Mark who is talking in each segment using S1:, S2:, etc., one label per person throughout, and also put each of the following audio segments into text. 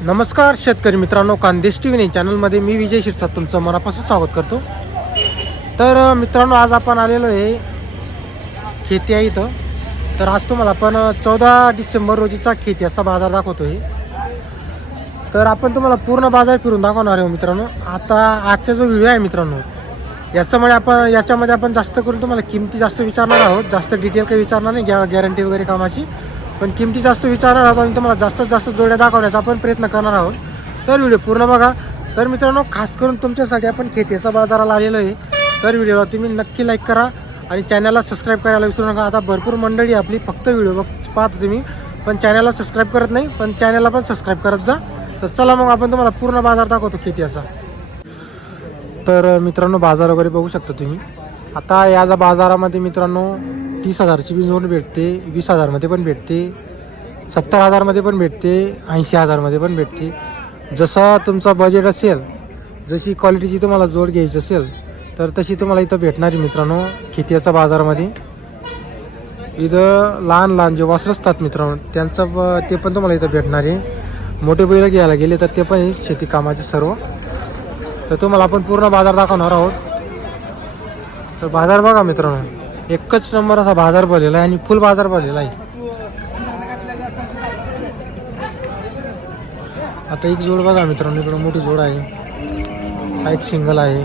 S1: नमस्कार शेतकरी मित्रांनो कांदेश टी व्ही चॅनलमध्ये मी विजय शिरसाट तुमचं मनापासून स्वागत करतो. तर मित्रांनो आज आपण आलेलो आहे खेती आहे इथं. तर आज तुम्हाला आपण चौदा डिसेंबर रोजीचा खेती असा बाजार दाखवतो आहे तर आपण तुम्हाला पूर्ण बाजार फिरून दाखवणार आहे मित्रांनो. आता आजचा जो व्हिडिओ आहे मित्रांनो याच्यामुळे आपण याच्यामध्ये आपण जास्त करून तुम्हाला किमती जास्त विचारणार आहोत. जास्त डिटेल काही विचारणार नाही. गॅ गॅरंटी वगैरे कामाची. पण किमती जास्त विचारणार आहोत आणि तुम्हाला जास्तीत जास्त जोड्या दाखवण्याचा आपण प्रयत्न करणार आहोत. तर व्हिडिओ पूर्ण बघा. तर मित्रांनो खास करून तुमच्यासाठी आपण खेतीचा बाजाराला आलेलो आहे. तर व्हिडिओला तुम्ही नक्की लाईक करा आणि चॅनलला सबस्क्राईब करायला विसरू नका. आता भरपूर मंडळी आपली फक्त व्हिडिओ बघ पाहता तुम्ही पण चॅनलला सबस्क्राईब करत नाही पण चॅनलला पण सबस्क्राईब करत जा. तर चला मग आपण तुम्हाला पूर्ण बाजार दाखवतो खेतीचा. तर मित्रांनो बाजार वगैरे बघू शकता तुम्ही. आता या जा बाजारामध्ये मित्रांनो तीस हजारची बी जोड भेटते वीस हजारमध्ये पण भेटते सत्तर हजारमध्ये पण भेटते ऐंशी हजारमध्ये पण भेटते. जसा तुमचा बजेट असेल जशी क्वालिटीची तुम्हाला जोड घ्यायची असेल तर तशी तुम्हाला इथं भेटणार आहे मित्रांनो खेतीच्या बाजारामध्ये. इथं लहान लहान जे वासर असतात मित्रांनो त्यांचं ते पण तुम्हाला इथं भेटणार आहे. मोठे बैल घ्यायला गेले तर ते पण आहे शेती कामाचे सर्व. तर तुम्हाला आपण पूर्ण बाजार दाखवणार आहोत. तर बाजार बघा मित्रांनो एकच नंबर असा बाजार भरलेला आहे आणि फुल बाजार भरलेला आहे. आता एक जोड बघा मित्रांनो इकडं मोठी जोड आहे. हा एक सिंगल आहे.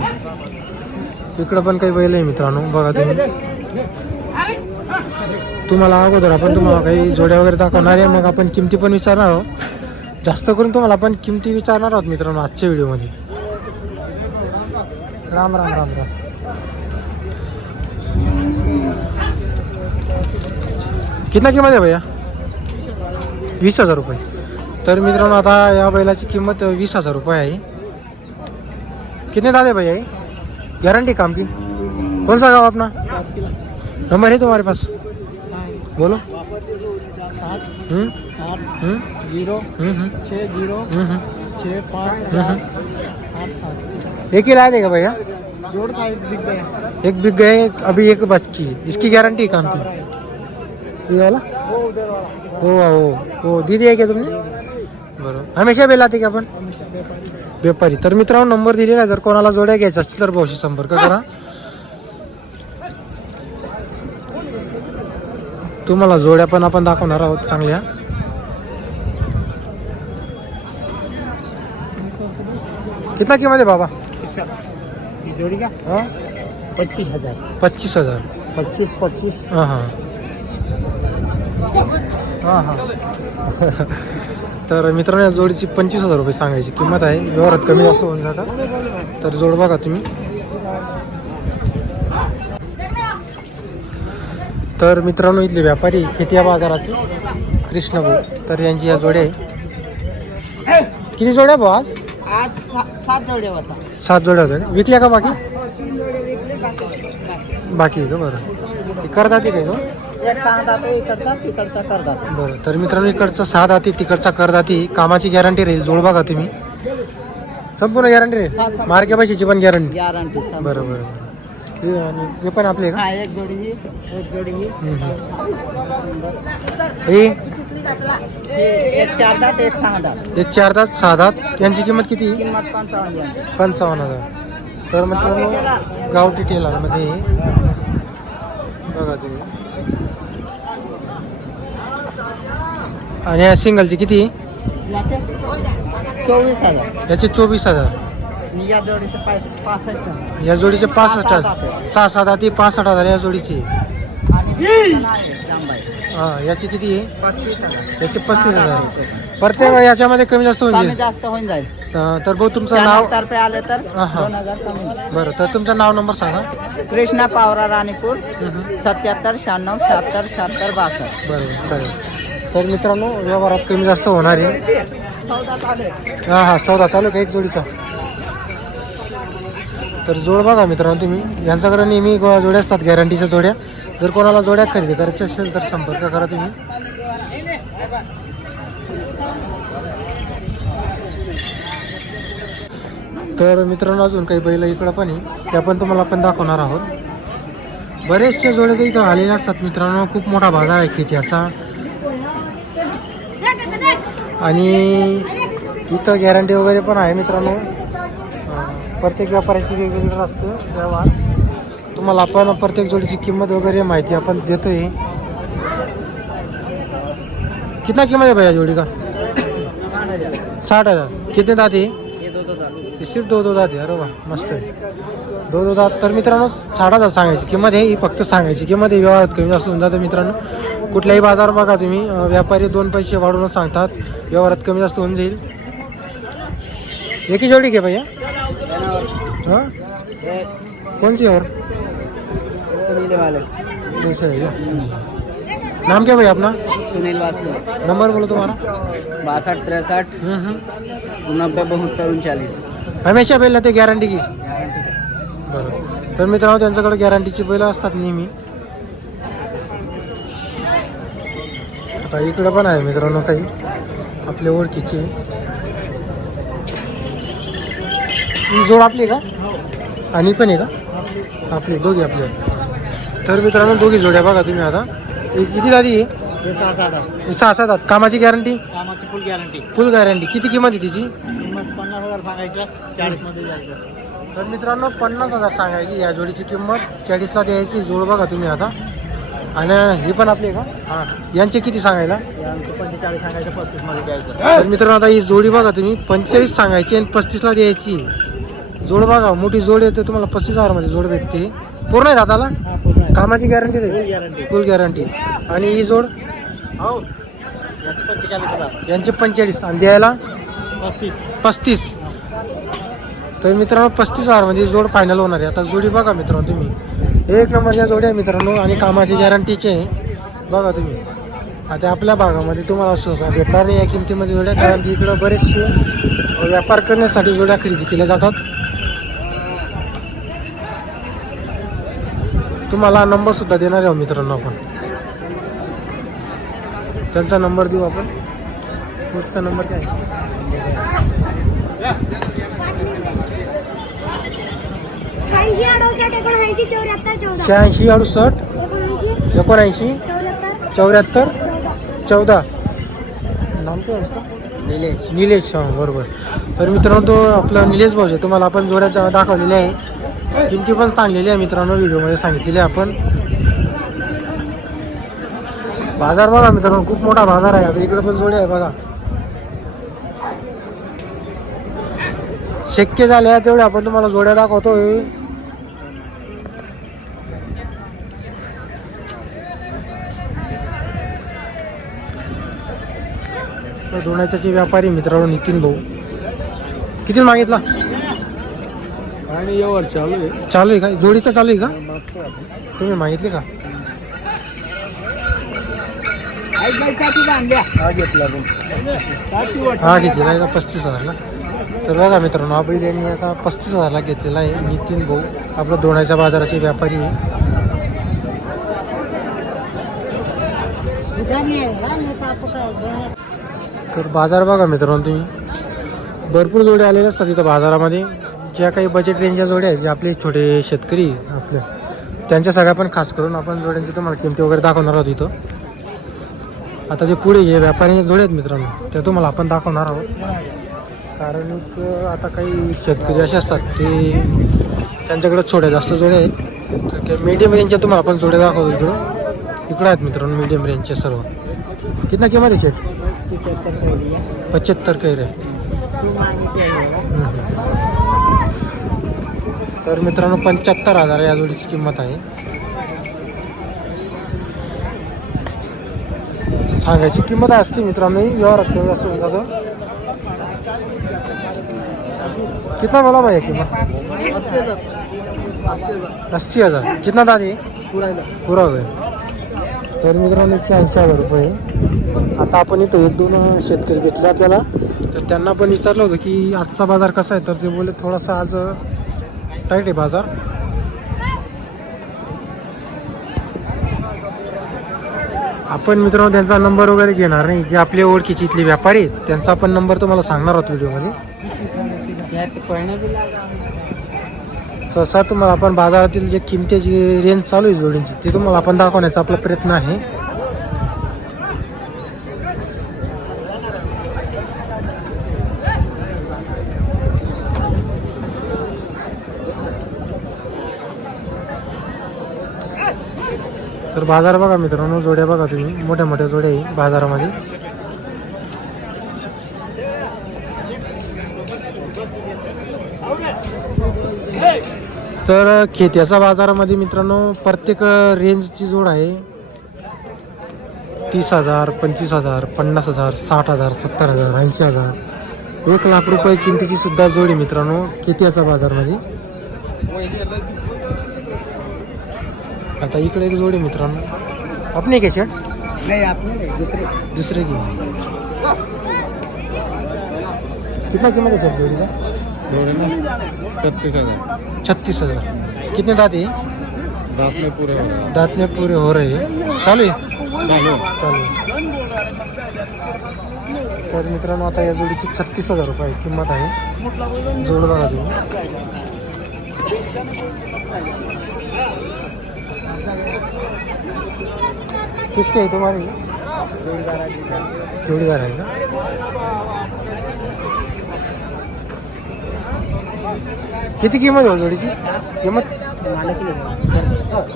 S1: इकडं पण काही बैल आहे मित्रांनो बघा तुम्ही. तुम्हाला अगोदर आपण तुम्हाला काही जोड्या वगैरे दाखवणार आहे मग आपण किमती पण विचारणार आहोत. जास्त करून तुम्हाला आपण किमती विचारणार आहोत मित्रांनो आजच्या व्हिडिओमध्ये राम राम राम राम. कितना किंमत आहे भैया? वीस हज़ार रुपये. तर मित्रांनो आता या बैलाची किंमत वीस हज़ार रुपये आहे. कितने दादे भैया गारंटी काम की कौन सा गाँव अपना नंबर है तुम्हारे पास. बोलो. हम्म, हम्म,
S2: ज़ीरो
S1: हम्म,
S2: छः ज़ीरो छः पाँच चार। आठ सात
S1: एक ही ला देगा भैया?
S2: जोड़ का एक बिक गया।
S1: एक बिक गए अभी एक बच्ची है। इसकी गारंटी काम की ये वाला
S2: वाला
S1: हो हो. हो दिदी आहे का तुमने बरोबर हमेशा बेलाते का आपण?
S2: व्यापारी
S1: तर मित्रांनो नंबर दिलेला आहे. जर कोणाला जोड्या घ्यायच्या असतील तर भाऊशी संपर्क करा. तुम्हाला जोड्या पण आपण दाखवणार आहोत चांगल्या. कितना किंमत आहे बाबा?
S2: ये जोड़ी का?
S1: हा?
S2: पच्चीस हजार.
S1: पच्चीस हजार.
S2: पच्चीस पच्चीस.
S1: हां हां. हां हां. तर मित्रांनो या जोडीची पंचवीस हजार रुपये सांगायची किंमत आहे. व्यवहारात कमी जास्त होऊन जातात तर जोड बघा तुम्ही. तर मित्रांनो इथले व्यापारी खेतिया बाजाराचे? कृष्ण भाऊ तर यांची या जोड्या आहे. किती जोड्या भाऊ आज?
S2: आज सात जोड़े होता
S1: सात जोड्या होत्या का? विकल्या का बाकी?
S2: जोड़े विकले बाकी
S1: आहे का? बरं. हे करतात ते काय
S2: एक सांगता तो इकडचा तिकडचा करतात
S1: बरं तर मित्रांनो इकडचा सहा दाती तिकडचा कर दाती कामाची गॅरंटी राहील जोड बघा तुम्ही. संपूर्ण गॅरंटी
S2: हा,
S1: राहील. मार्के पैशाची पण गॅरंटी.
S2: गॅरंटी
S1: बरं बरं बरं. हे आणि हे पण आपले का?
S2: हाँ एक जोड़ी ही एक जोड़ी ही.
S1: हम्म, हम्म. हे
S2: ये एक चार दात एक सहा दात.
S1: एक चार दात सहा दात. यांची किंमत किती?
S2: किंमत पंचावन्न हजार.
S1: पंचावन्न हजार. तर मित्रांनो गावठी टेलरमध्ये बघा तुम्ही. आणि या सिंगलची किती?
S2: याचे चोवीस हजार.
S1: याचे चोवीस हजार.
S2: आणि या जोडीचे पाच पासष्ट हजार.
S1: या जोडीचे पासष्ट
S2: सहा
S1: हजार. सहा सात आधी पासष्ट हजार या जोडीची.
S2: आणि आहे.
S1: हा याची किती? आहे
S2: पस्तीस हजार.
S1: याचे पस्तीस हजार. प्रत्येक याच्यामध्ये कमी जास्त होऊन
S2: कमी
S1: जाईल
S2: जास्त होऊन जाईल.
S1: तर भाऊ तुमचं नाव?
S2: तर्फे आले तर
S1: हा, हा.
S2: दोन हजार कमी होईल.
S1: बरं तर तुमचं नाव नंबर सांगा.
S2: कृष्णा पावरा राणीपूर
S1: हम्म.
S2: सत्याहत्तर शहाण्णव शहात्तर शहात्तर बासष्ट.
S1: बरं चालेल. तर मित्रांनो व्यवहारात कमी जास्त होणार आहे. हां हां सौदा चालू का एक जोडीचा? तर जोड बघा मित्रांनो तुम्ही. यांच्याकडे नेहमी जोड्या असतात गॅरंटीच्या जोड्या. जर कोणाला जोड्या खरेदी करायची असेल तर संपर्क करा तुम्ही. तर मित्रांनो अजून काही बैल इकडं पण आहे. त्या पण तुम्हाला आपण दाखवणार आहोत. बरेचसे जोडे तर इथं आलेले असतात मित्रांनो. खूप मोठा बाजार आहे खेत्याचा आणि इथं गॅरंटी वगैरे पण आहे मित्रांनो. प्रत्येक व्यापाऱ्याची वेगवेगळं असतं व्यवहार. तुम्हाला आपण प्रत्येक जोडीची किंमत वगैरे माहिती आपण देतोय. कितना किंमत है भैया जोड़ी का? साठ हजार. कितने दात आहे? सिर्फ दो दो दात आहे. अरे वा मस्त आहे. दो दो दात तर मित्रांनो साठ हजार सांगायची किंमत आहे ही फक्त सांगायची किंमत आहे. व्यवहारात कमी जास्त होऊन जातं मित्रांनो. कुठल्याही बाजार बघा तुम्ही व्यापारी दोन पैसे वाढवून सांगतात. व्यवहारात कमी जास्त होऊन जाईल. एक ही जोड़ी क्या भैया. हाँ? सी और है नाम क्या भैया अपना
S2: सुनील वासकर
S1: नंबर बोलो तुम्हारा
S2: बासठ तिरसठ. नब्बे बहत्तर उनचालीस
S1: हमेशा बैल ते गॅरंटी की. बरोबर तर मित्रांनो त्यांच्याकडे गॅरंटीची बैल असतात नेहमी. आता इकडे पण आहे मित्रांनो काही. आपल्या ओळखीचे. ही जोड आपली का? आणि पण आहे का? आपली दोघी आपली. तर मित्रांनो दोघी जोड्या बघा तुम्ही आता. किती झाली आहे? सहा सात आठ कामाची गॅरंटी
S2: कामाची फुल गॅरंटी
S1: फुल गॅरंटी किती किंमत आहे तिची?
S2: किंमत पन्नास हजार सांगायचं चाळीसमध्ये जायचं.
S1: तर मित्रांनो पन्नास हजार सांगायची या जोडीची किंमत चाळीसला द्यायची जोड बघा तुम्ही आता. आणि ही पण आपली का? हां. यांचे किती सांगायला?
S2: आमचं पंचेचाळीस सांगायचं पस्तीसमध्ये द्यायचं.
S1: तर मित्रांनो आता ही जोडी बघा तुम्ही. पंचेचाळीस सांगायची आणि पस्तीसला द्यायची. जोड बघा मोठी जोड येते तुम्हाला पस्तीस हजारमध्ये जोड भेटते. पूर्ण आहे दादाला?
S2: हा
S1: कामाची गॅरंटी दे
S2: गॅरंटी
S1: फुल गॅरंटी आणि ही जोड?
S2: हो. याचं
S1: यांचे पंचेचाळीस. आणि द्यायला?
S2: पस्तीस.
S1: पस्तीस. तर मित्रांनो पस्तीस हजारमध्ये म्हणजे जोड फायनल होणार आहे. आता जोडी बघा मित्रांनो तुम्ही. एक नंबरच्या जोडी आहे मित्रांनो आणि कामाची गॅरंटीचे आहे. बघा तुम्ही. आता आपल्या भागामध्ये तुम्हाला असं भेटणार नाही. या किमतीमध्ये जोड्या कारण की इकडं बरेचसे व्यापार करण्यासाठी जोड्या खरेदी केल्या जातात. तुम्हाला नंबर सुद्धा देणार आहे मित्रांनो आपण. त्यांचा नंबर देऊ आपण. पुढचा नंबर काय आहे?
S3: शहाऐंशी अडुसष्ट एकोणऐंशी. चौऱ्याहत्तर. चौदा.
S1: नाम काय?
S2: निलेश.
S1: निलेश हां बरोबर. तर मित्रांनो तो आपला निलेश भाऊ आहे तुम्हाला आपण जोड्यात दाखवलेले आहे. किमती पण चांगलेली आहे मित्रांनो व्हिडिओमध्ये सांगितलेली आहे आपण. बाजार बघा मित्रांनो खूप मोठा बाजार आहे. आता इकडे पण जोडे आहे बघा. शक्य झाल्या तेवढ्या आपण तुम्हाला जोड्या दाखवतोय. तर व्यापारी मित्रांनो नितीन भाऊ. किती मागितला?
S2: आणि यावर चालू आहे.
S1: चालू आहे का? जोडीचा चालू आहे का? तुम्ही मागितले का?
S2: हा घेतला पण
S1: हा घेतलेला आहे का? पस्तीस हजारला तर बघा मित्रांनो हा बैल यांनी आता पस्तीस हजारला घेतलेला आहे नितीन भाऊ. आपला दोण्याच्या बाजाराचे व्यापारी आहे. तर बाजार बघा मित्रांनो तुम्ही. भरपूर जोडे आलेल्या असतात तिथं बाजारामध्ये. ज्या काही बजेट रेंजच्या जोड्या आहेत जे आपले छोटे शेतकरी आपले त्यांच्या सगळ्या पण खास करून आपण जोड्यांची तुम्हाला किमती वगैरे दाखवणार आहोत इथं. आता जे पुढे जे व्यापाऱ्यांच्या जोड्या आहेत मित्रांनो त्या तुम्हाला आपण दाखवणार आहोत. कारण आता काही शेतकरी असे असतात ते त्यांच्याकडे छोट्या जास्त जोड्या आहेत. तर मीडियम रेंजच्या तुम्हाला आपण जोड्या दाखवतो इकडं. इकडं आहेत मित्रांनो मीडियम रेंजचे सर्व. कितना किंमत आहे शेट? पचहत्तर कैरे. तर मित्रांनो पंच्याहत्तर हजार या जोडीची किंमत आहे. सांगायची किंमत असते मित्रांनो ही कमी जास्त होऊन जातं कितना बोला भाई किंमत? अस्सी हजार कितना दादी? पुरा हो गया. तर मित्रांनो एकशे ऐंशी हजार रुपये. आता आपण इथं एक दोन शेतकरी भेटले आपल्याला. तर त्यांना पण विचारलं होतं की आजचा बाजार कसा आहे? तर ते बोलले थोडासा आज टाईट आहे बाजार. आपण मित्रांनो त्यांचा नंबर वगैरे घेणार नाही. जे आपले ओळखीचे इथले व्यापारी आहेत त्यांचा आपण नंबर तुम्हाला सांगणार आहोत व्हिडिओमध्ये. सहसा तुम्हाला आपण बाजारातील जे किमतीची रेंज चालू आहे जोडींची ते तुम्हाला आपण दाखवण्याचा आपला प्रयत्न आहे. तर बाजार बघा मित्रांनो जोड्या बघा तुम्ही. मोठ्या मोठ्या जोड्या आहे बाजारामध्ये. तर खेत्याचा बाजारामध्ये मित्रांनो प्रत्येक रेंजची जोड आहे. तीस हजार पंचवीस हजार पन्नास हजार साठ हजार सत्तर हजार ऐंशी हजार. एक लाख रुपये किमतीची सुद्धा जोड आहे मित्रांनो खेत्याचा बाजारमध्ये. आता इकडे एक जोड आहे मित्रांनो. आपले घे शर्ट
S2: नाही दुसरे.
S1: दुसरे घे. कितना किंमत आहे सर जोडीला?
S4: छत्तीस हज़ार।
S1: छत्तीस हज़ार। कितने दात आहे
S4: दांत में पूरे हो रहे
S1: दात में पूरे हो रहे हैं। चालू
S4: चालू
S1: तर मित्रांनो आता या जोडीची छत्तीस हज़ार रुपये किंमत आहे. जोड बघा तुम्ही. किसके तुम्हाला? जोडीदार आहे. का किती किंमत आहे हो जोडीची? किंमत?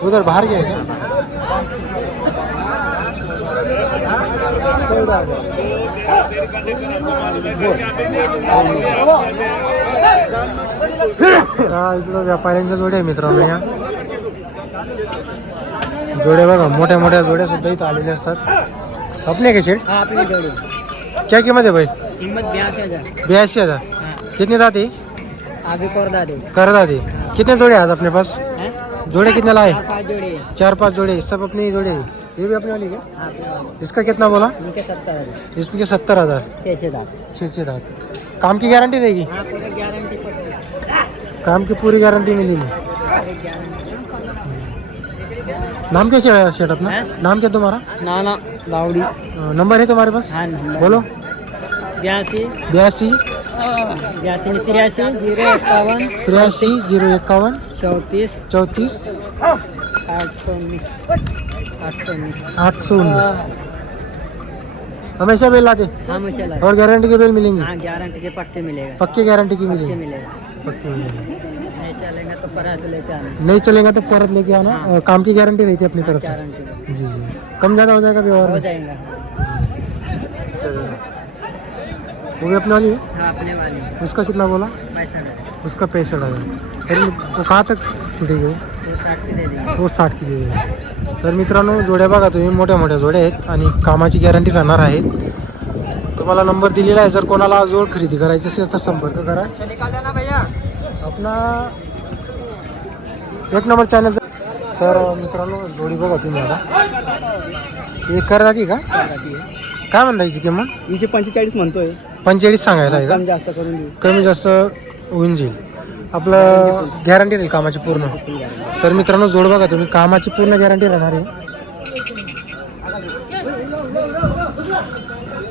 S1: उधर बाहेर घ्या का हा इकडं व्यापाऱ्यांच्या जोड्या आहे मित्रांनो या. जोड्या बघा मोठ्या मोठ्या जोड्या सुद्धा इथं आलेल्या असतात. अपने के शेट
S2: जोड़ी
S1: क्या कीमत है भाई?
S2: कीमत बयासी हज़ार.
S1: बयासी हज़ार.
S2: हाँ.
S1: कितने
S2: आगे कर दा दे
S1: कर कितने जोड़े आज अपने पास?
S2: हैं?
S1: जोड़े कितने लाए?
S2: हाँ,
S1: चार पाँच जोड़े सब अपने ही जोड़े। ये भी अपने वाली
S2: हाँ, वाले।
S1: इसका कितना बोला?
S2: इनके सत्तर हज़ार।
S1: इसके सत्तर हज़ार।
S2: छः छः दांत।
S1: काम की गारंटी रहेगी?
S2: हाँ
S1: काम की पूरी गारंटी मिलेगी नाम क्या है शेट अपना? नाम क्या तुम्हारा?
S2: ना ना दावड़ी
S1: नंबर है तुम्हारे पास?
S2: हाँ
S1: बोलो।
S2: बयासी तिरासी ज़ीरो इक्यावन
S1: तिरासी ज़ीरो इक्यावन
S2: चौंतीस
S1: चौंतीस
S2: आठ सौ उन्नीस आठ सौ उन्नीस
S1: हमेशा बेल आते
S2: हाँ लगा
S1: और गारंटी के बिल मिलेंगे?
S2: हाँ गारंटी के पक्के मिलेगा।
S1: पक्के गारंटी की मिलेगी?
S2: मिलेगा।
S1: पक्के मिलेगी।
S2: नहीं चलेगा तो परा तो लेके आना।
S1: नहीं चलेगा तो परत लेके आना।
S2: हाँ।
S1: और काम की गारंटी रहती है अपनी तरफ़ से। जी जी। कम ज़्यादा हो जाएगा व्यवहार
S2: हो जाएगा।
S1: चलेगा। वो भी अपने वाली? है
S2: हाँ अपने वाली.
S1: उसका कितना बोला? उसका पैंसठ हजार. तरी वो कहाँ तक छुटेगी वो?
S2: तो साठ के दे
S1: आहे. तर मित्रांनो जोड्या बघा तुम्ही मोठ्या मोठ्या जोड्या आहेत आणि कामाची गॅरंटी राहणार आहे. तुम्हाला नंबर दिलेला आहे. जर कोणाला जोड खरेदी करायची असेल तर संपर्क करा. आपला एक नंबर चॅनल तर मित्रांनो जोडी बघा तुम्ही आता. एक कर जाती का काय म्हणता याची किंमत?
S2: हिचे पंचेचाळीस म्हणतोय.
S1: पंचेचाळीस सांगायला आहे का?
S2: कम जास्त करून देऊ.
S1: कमी जास्त होऊन जाईल. आपलं गॅरंटी राहील कामाची पूर्ण. तर मित्रांनो जोड बघा तुम्ही कामाची पूर्ण गॅरंटी राहणार आहे.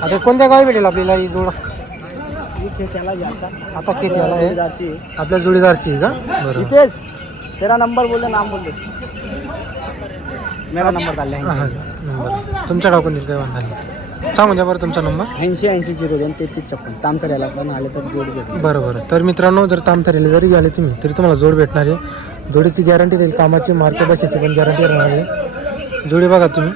S1: आता कोणत्या गावी भेटेल आपल्याला ही जोड? आता. किती आला आहे? आपल्या जोडीदारची आहे का? बरं.
S2: रितेश तेरा नंबर बोल नाम बोल दे मेरा नंबर
S1: नंबर तुमच्या टाकून येईल काय वांधा नाही सांगून द्या बरं तुमचा नंबर.
S2: ऐंशी ऐंशी झिरो दोन तेहतीस छप्पन. तामतऱ्याला पण आले तर जोड भेट
S1: बरं बरं. तर मित्रांनो जर तामथरेला जरी आले तुम्ही तरी तुम्हाला जोड भेटणार आहे. जोडीची गॅरंटी राहील कामाची मार्केट बसायची पण गॅरंटी राहणार आहे. जोडी बघा तुम्ही.